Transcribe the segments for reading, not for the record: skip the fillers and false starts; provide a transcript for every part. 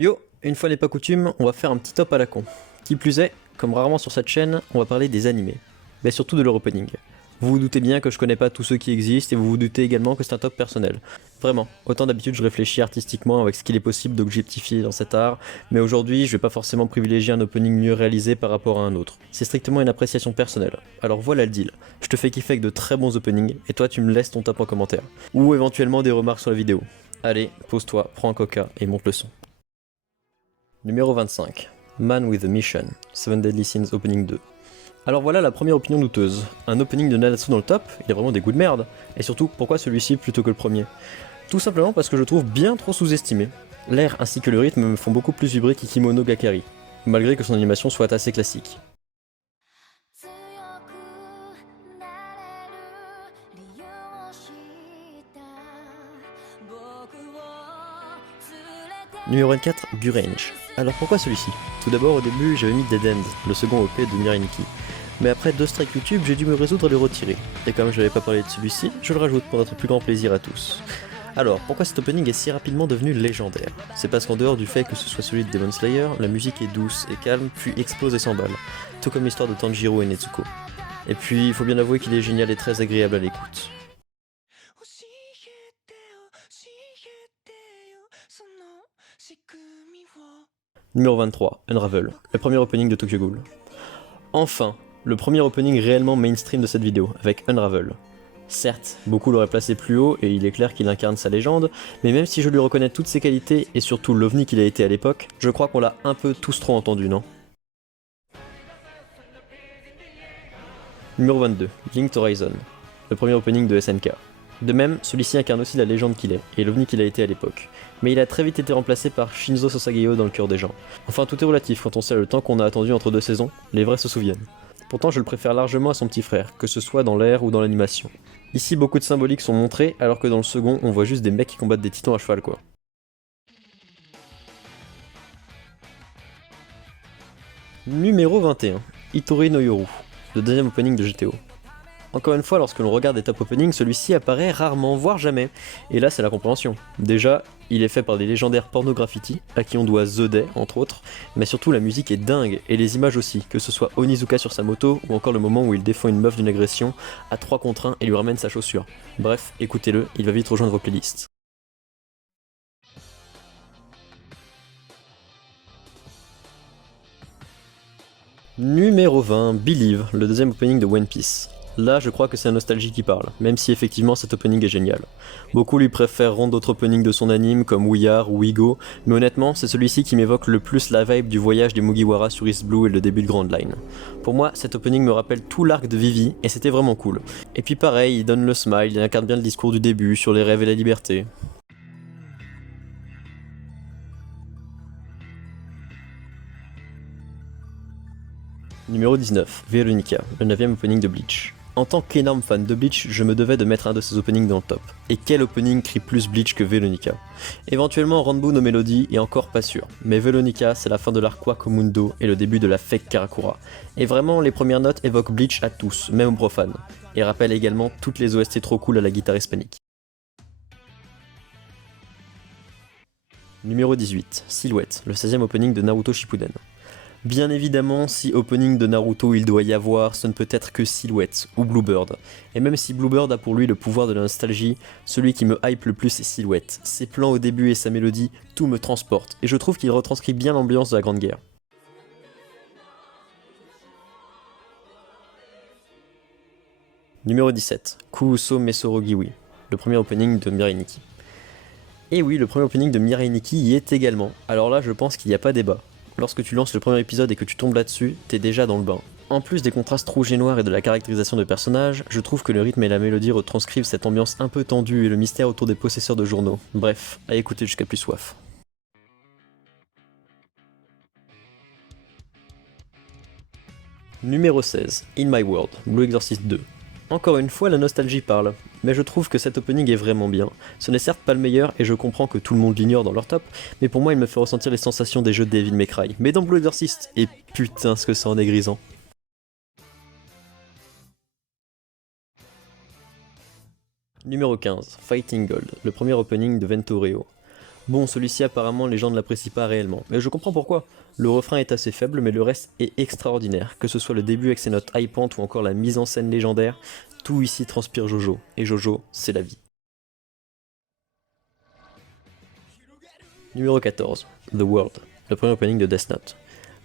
Yo, une fois n'est pas coutume, on va faire un petit top à la con. Qui plus est, comme rarement sur cette chaîne, on va parler des animés. Mais surtout de leur opening. Vous vous doutez bien que je connais pas tous ceux qui existent et vous vous doutez également que c'est un top personnel. Vraiment, autant d'habitude je réfléchis artistiquement avec ce qu'il est possible d'objectifier dans cet art, mais aujourd'hui je vais pas forcément privilégier un opening mieux réalisé par rapport à un autre. C'est strictement une appréciation personnelle. Alors voilà le deal. Je te fais kiffer avec de très bons openings et toi tu me laisses ton top en commentaire. Ou éventuellement des remarques sur la vidéo. Allez, pose-toi, prends un coca et monte le son. Numéro 25. Man with a Mission, Seven Deadly Sins Opening 2. Alors voilà la première opinion douteuse. Un opening de Nanatsu dans le top, il a vraiment des goûts de merde. Et surtout, pourquoi celui-ci plutôt que le premier? Tout simplement parce que je le trouve bien trop sous-estimé. L'air ainsi que le rythme me font beaucoup plus vibrer qu'Ikimono Gakari, malgré que son animation soit assez classique. Numéro 24, Gurange. Alors pourquoi celui-ci? Tout d'abord au début j'avais mis Dead End, le second OP de Mirai Nikki. Mais après 2 strikes YouTube, j'ai dû me résoudre à le retirer. Et comme je n'avais pas parlé de celui-ci, je le rajoute pour notre plus grand plaisir à tous. Alors, pourquoi cet opening est si rapidement devenu légendaire? C'est parce qu'en dehors du fait que ce soit celui de Demon Slayer, la musique est douce et calme, puis explose et s'emballe. Tout comme l'histoire de Tanjiro et Nezuko. Et puis, il faut bien avouer qu'il est génial et très agréable à l'écoute. Numéro 23, Unravel, le premier opening de Tokyo Ghoul. Enfin, le premier opening réellement mainstream de cette vidéo, avec Unravel. Certes, beaucoup l'auraient placé plus haut et il est clair qu'il incarne sa légende, mais même si je lui reconnais toutes ses qualités et surtout l'ovni qu'il a été à l'époque, je crois qu'on l'a un peu tous trop entendu, non? Numéro 22, Linked Horizon, le premier opening de SNK. De même, celui-ci incarne aussi la légende qu'il est, et l'ovni qu'il a été à l'époque. Mais il a très vite été remplacé par Shinzo Sasageyo dans le cœur des gens. Enfin, tout est relatif quand on sait le temps qu'on a attendu entre 2 saisons, les vrais se souviennent. Pourtant, je le préfère largement à son petit frère, que ce soit dans l'air ou dans l'animation. Ici, beaucoup de symboliques sont montrés, alors que dans le second, on voit juste des mecs qui combattent des titans à cheval, quoi. Numéro 21, Itori no Yoru, le deuxième opening de GTO. Encore une fois, lorsque l'on regarde des top openings, celui-ci apparaît rarement, voire jamais. Et là, c'est la compréhension. Déjà, il est fait par des légendaires Porno Graffiti, à qui on doit The Day, entre autres, mais surtout la musique est dingue, et les images aussi, que ce soit Onizuka sur sa moto, ou encore le moment où il défend une meuf d'une agression, à 3 contre 1 et lui ramène sa chaussure. Bref, écoutez-le, il va vite rejoindre vos playlists. Numéro 20, Believe, le deuxième opening de One Piece. Là, je crois que c'est la nostalgie qui parle, même si effectivement cet opening est génial. Beaucoup lui préféreront d'autres openings de son anime comme We Are ou We Go, mais honnêtement, c'est celui-ci qui m'évoque le plus la vibe du voyage des Mugiwara sur East Blue et le début de Grand Line. Pour moi, cet opening me rappelle tout l'arc de Vivi, et c'était vraiment cool. Et puis pareil, il donne le smile, il incarne bien le discours du début sur les rêves et la liberté. Numéro 19, Veronica, le 9ème opening de Bleach. En tant qu'énorme fan de Bleach, je me devais de mettre un de ces openings dans le top. Et quel opening crie plus Bleach que Veronica? Éventuellement Ranbu no Melody est encore pas sûr, mais Veronica c'est la fin de l'arc Quacomundo et le début de la fake Karakura. Et vraiment les premières notes évoquent Bleach à tous, même aux profanes, et rappellent également toutes les OST trop cool à la guitare hispanique. Numéro 18, Silhouette, le 16ème opening de Naruto Shippuden. Bien évidemment, si opening de Naruto il doit y avoir, ce ne peut être que Silhouette ou Bluebird. Et même si Bluebird a pour lui le pouvoir de la nostalgie, celui qui me hype le plus est Silhouette. Ses plans au début et sa mélodie, tout me transporte, et je trouve qu'il retranscrit bien l'ambiance de la Grande Guerre. Numéro 17, Kuuso Mesorogiwi, le premier opening de Mirai Nikki. Et oui, le premier opening de Mirai Nikki y est également, alors là je pense qu'il n'y a pas débat. Lorsque tu lances le premier épisode et que tu tombes là-dessus, t'es déjà dans le bain. En plus des contrastes rouge et noir et de la caractérisation de personnages, je trouve que le rythme et la mélodie retranscrivent cette ambiance un peu tendue et le mystère autour des possesseurs de journaux. Bref, à écouter jusqu'à plus soif. Numéro 16, In My World, Blue Exorcist 2. Encore une fois, la nostalgie parle, mais je trouve que cet opening est vraiment bien. Ce n'est certes pas le meilleur, et je comprends que tout le monde l'ignore dans leur top, mais pour moi il me fait ressentir les sensations des jeux de Devil May Cry, mais dans Blue Exorcist, et putain ce que ça en est grisant. Numéro 15, Fighting Gold, le premier opening de Ventoreo. Bon, celui-ci apparemment les gens ne l'apprécient pas réellement, mais je comprends pourquoi. Le refrain est assez faible, mais le reste est extraordinaire, que ce soit le début avec ses notes high point ou encore la mise en scène légendaire, tout ici transpire Jojo, et Jojo, c'est la vie. Numéro 14, The World, le premier opening de Death Note.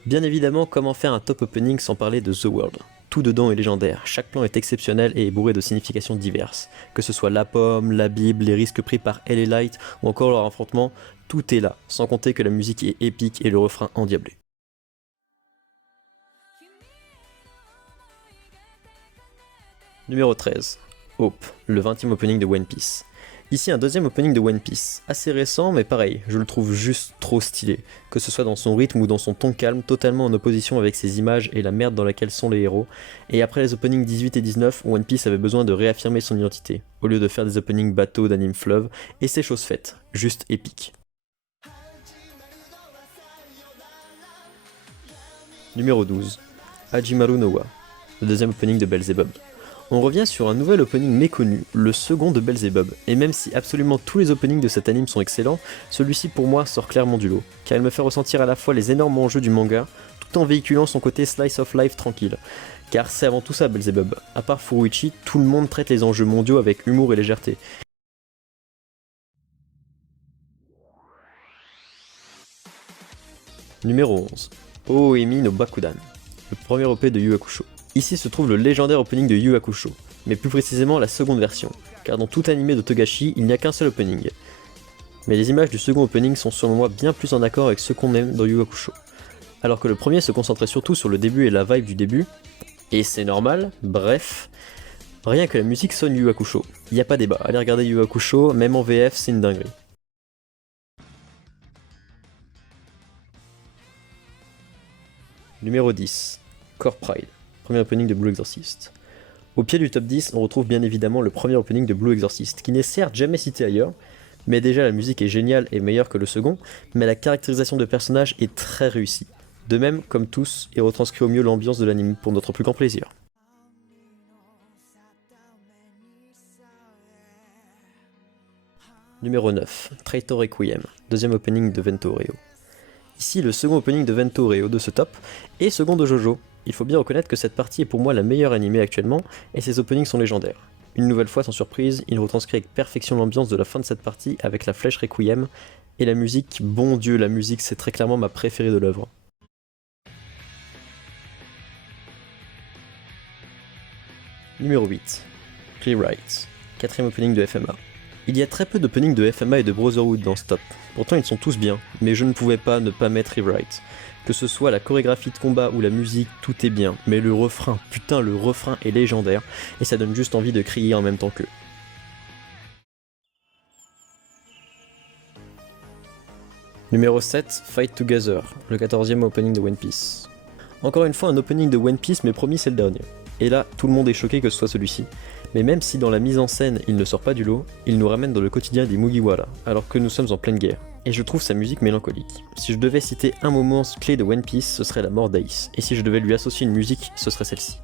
Bien évidemment, comment faire un top opening sans parler de The World? Tout dedans est légendaire, chaque plan est exceptionnel et est bourré de significations diverses. Que ce soit la pomme, la Bible, les risques pris par LA Light ou encore leur affrontement, tout est là, sans compter que la musique est épique et le refrain endiablé. Numéro 13, Hope, le 20e opening de One Piece. Ici un deuxième opening de One Piece, assez récent mais pareil, je le trouve juste trop stylé, que ce soit dans son rythme ou dans son ton calme, totalement en opposition avec ses images et la merde dans laquelle sont les héros, et après les openings 18 et 19, One Piece avait besoin de réaffirmer son identité, au lieu de faire des openings bateaux d'anime fleuve, et c'est chose faite, juste épique. Numéro 12, Hajimaru no Wa, le deuxième opening de Belzebub. On revient sur un nouvel opening méconnu, le second de Belzebub, et même si absolument tous les openings de cet anime sont excellents, celui-ci pour moi sort clairement du lot, car il me fait ressentir à la fois les énormes enjeux du manga, tout en véhiculant son côté slice of life tranquille. Car c'est avant tout ça Belzebub, à part Furuichi, tout le monde traite les enjeux mondiaux avec humour et légèreté. Numéro 11, Oemi no Bakudan, le premier OP de Yu Hakusho. Ici se trouve le légendaire opening de Yu Hakusho, mais plus précisément la seconde version, car dans tout animé de Togashi, il n'y a qu'un seul opening. Mais les images du second opening sont selon moi bien plus en accord avec ce qu'on aime dans Yu Hakusho. Alors que le premier se concentrait surtout sur le début et la vibe du début, et c'est normal, bref, rien que la musique sonne Yu Hakusho. Il n'y a pas débat, allez regarder Yu Hakusho, même en VF c'est une dinguerie. Numéro 10, Core Pride, premier opening de Blue Exorcist. Au pied du top 10, on retrouve bien évidemment le premier opening de Blue Exorcist, qui n'est certes jamais cité ailleurs, mais déjà la musique est géniale et meilleure que le second, mais la caractérisation de personnages est très réussie. De même, comme tous, il retranscrit au mieux l'ambiance de l'anime pour notre plus grand plaisir. Numéro 9, Traitor Requiem, deuxième opening de Vento Reo. Ici le second opening de Vento Reo de ce top, et second de Jojo. Il faut bien reconnaître que cette partie est pour moi la meilleure animée actuellement, et ses openings sont légendaires. Une nouvelle fois sans surprise, il retranscrit avec perfection l'ambiance de la fin de cette partie avec la flèche Requiem, et la musique, bon Dieu, la musique c'est très clairement ma préférée de l'œuvre. Numéro 8, Clearwright, quatrième opening de FMA. Il y a très peu d'openings de FMA et de Brotherhood dans ce top, pourtant ils sont tous bien, mais je ne pouvais pas ne pas mettre Rewrite. Que ce soit la chorégraphie de combat ou la musique, tout est bien, mais le refrain, putain le refrain est légendaire, et ça donne juste envie de crier en même temps qu'eux. Numéro 7, Fight Together, le 14e opening de One Piece. Encore une fois un opening de One Piece, mais promis c'est le dernier. Et là, tout le monde est choqué que ce soit celui-ci. Mais même si dans la mise en scène il ne sort pas du lot, il nous ramène dans le quotidien des Mugiwara, alors que nous sommes en pleine guerre. Et je trouve sa musique mélancolique. Si je devais citer un moment clé de One Piece, ce serait la mort d'Ace. Et si je devais lui associer une musique, ce serait celle-ci.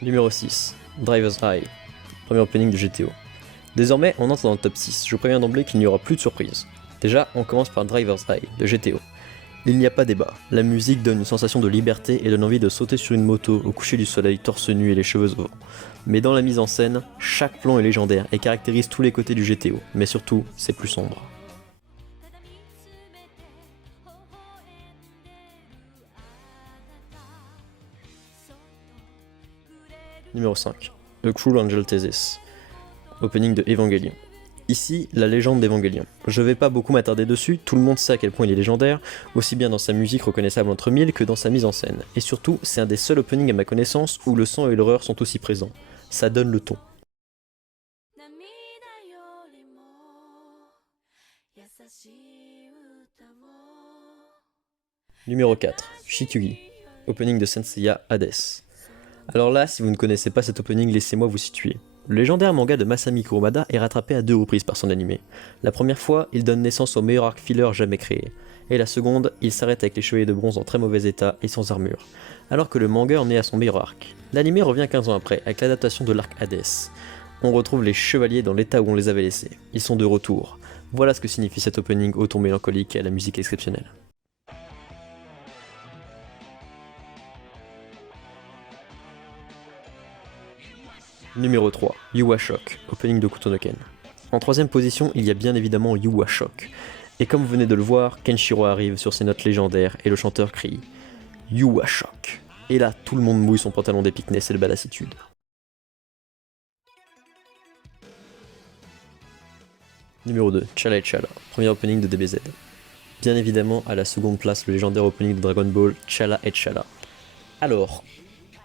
Numéro 6, Driver's High, premier opening de GTO. Désormais, on entre dans le top 6, je préviens d'emblée qu'il n'y aura plus de surprise. Déjà, on commence par Driver's High, de GTO. Il n'y a pas débat, la musique donne une sensation de liberté et donne envie de sauter sur une moto au coucher du soleil torse nu et les cheveux au vent. Mais dans la mise en scène, chaque plan est légendaire et caractérise tous les côtés du GTO, mais surtout, c'est plus sombre. Numéro 5, The Cruel Angel Thesis, opening de Evangelion. Ici, la légende d'Evangelion. Je vais pas beaucoup m'attarder dessus, tout le monde sait à quel point il est légendaire, aussi bien dans sa musique reconnaissable entre mille que dans sa mise en scène. Et surtout, c'est un des seuls openings à ma connaissance où le sang et l'horreur sont aussi présents. Ça donne le ton. Numéro 4, Shitugi, opening de Senseiya Hades. Alors là, si vous ne connaissez pas cet opening, laissez-moi vous situer. Le légendaire manga de Masami Kurumada est rattrapé à 2 reprises par son animé. La première fois, il donne naissance au meilleur arc filler jamais créé. et la seconde, il s'arrête avec les chevaliers de bronze en très mauvais état et sans armure, alors que le manga en est à son meilleur arc. L'anime revient 15 ans après, avec l'adaptation de l'arc Hades. On retrouve les chevaliers dans l'état où on les avait laissés. Ils sont de retour. Voilà ce que signifie cet opening au ton mélancolique et à la musique exceptionnelle. Numéro 3, Yuwa Shock, opening de Kutonoken. En troisième position, il y a bien évidemment Yuwa Shock. Et comme vous venez de le voir, Kenshiro arrive sur ses notes légendaires et le chanteur crie Yuwa Shock. Et là, tout le monde mouille son pantalon d'épicness et de balassitude. Numéro 2, Chala et Chala, premier opening de DBZ. Bien évidemment, à la seconde place, le légendaire opening de Dragon Ball, Chala et Chala. Alors,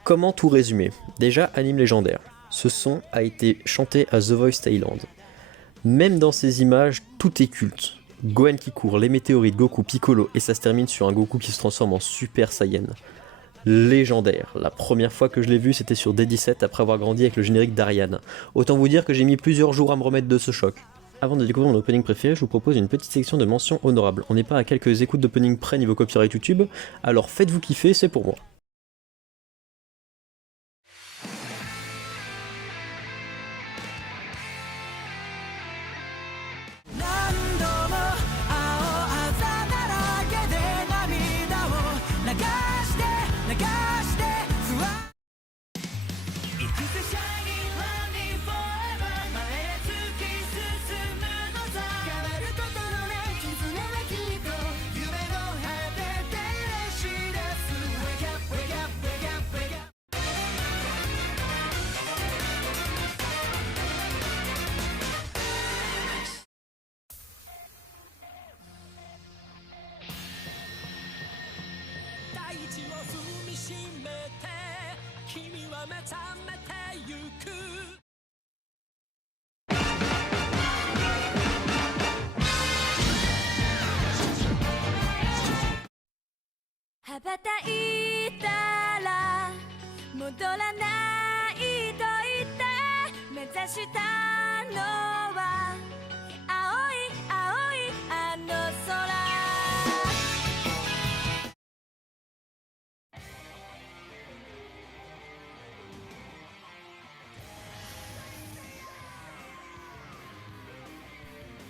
comment tout résumer? Déjà, anime légendaire. Ce son a été chanté à The Voice Thailand. Même dans ces images, tout est culte. Gohan qui court, les météorites, Goku, Piccolo, et ça se termine sur un Goku qui se transforme en Super Saiyan. Légendaire. La première fois que je l'ai vu, c'était sur D17 après avoir grandi avec le générique d'Ariane. Autant vous dire que j'ai mis plusieurs jours à me remettre de ce choc. Avant de découvrir mon opening préféré, je vous propose une petite section de mentions honorables. On n'est pas à quelques écoutes d'opening près niveau copyright YouTube, alors faites-vous kiffer, c'est pour moi.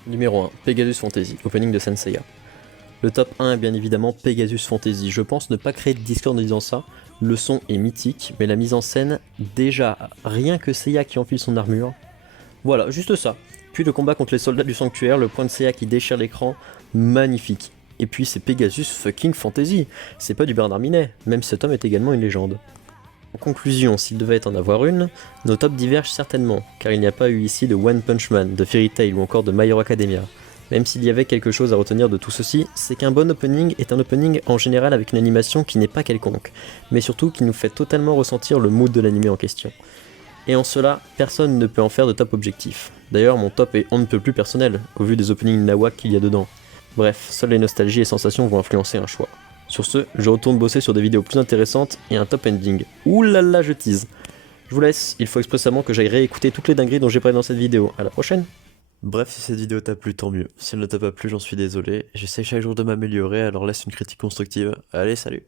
Numéro 1, Pegasus Fantasy, opening de Senseiya. Le top 1 est bien évidemment Pegasus Fantasy. Je pense ne pas créer de discord en disant ça. Le son est mythique, mais la mise en scène, déjà, rien que Seiya qui enfile son armure. Voilà, juste ça. Puis le combat contre les soldats du sanctuaire, le point de Seiya qui déchire l'écran, magnifique. Et puis c'est Pegasus fucking Fantasy. C'est pas du Bernard Minet, même si cet homme est également une légende. En conclusion, s'il devait en avoir une, nos tops divergent certainement, car il n'y a pas eu ici de One Punch Man, de Fairy Tail ou encore de My Hero Academia. Même s'il y avait quelque chose à retenir de tout ceci, c'est qu'un bon opening est un opening en général avec une animation qui n'est pas quelconque, mais surtout qui nous fait totalement ressentir le mood de l'anime en question. Et en cela, personne ne peut en faire de top objectif. D'ailleurs, mon top est on ne peut plus personnel, au vu des openings nawak qu'il y a dedans. Bref, seules les nostalgies et sensations vont influencer un choix. Sur ce, je retourne bosser sur des vidéos plus intéressantes et un top ending. Ouh là là, je tease. Je vous laisse, il faut expressément que j'aille réécouter toutes les dingueries dont j'ai parlé dans cette vidéo. À la prochaine. Bref, si cette vidéo t'a plu, tant mieux. Si elle ne t'a pas plu, j'en suis désolé. J'essaie chaque jour de m'améliorer, alors laisse une critique constructive. Allez, salut.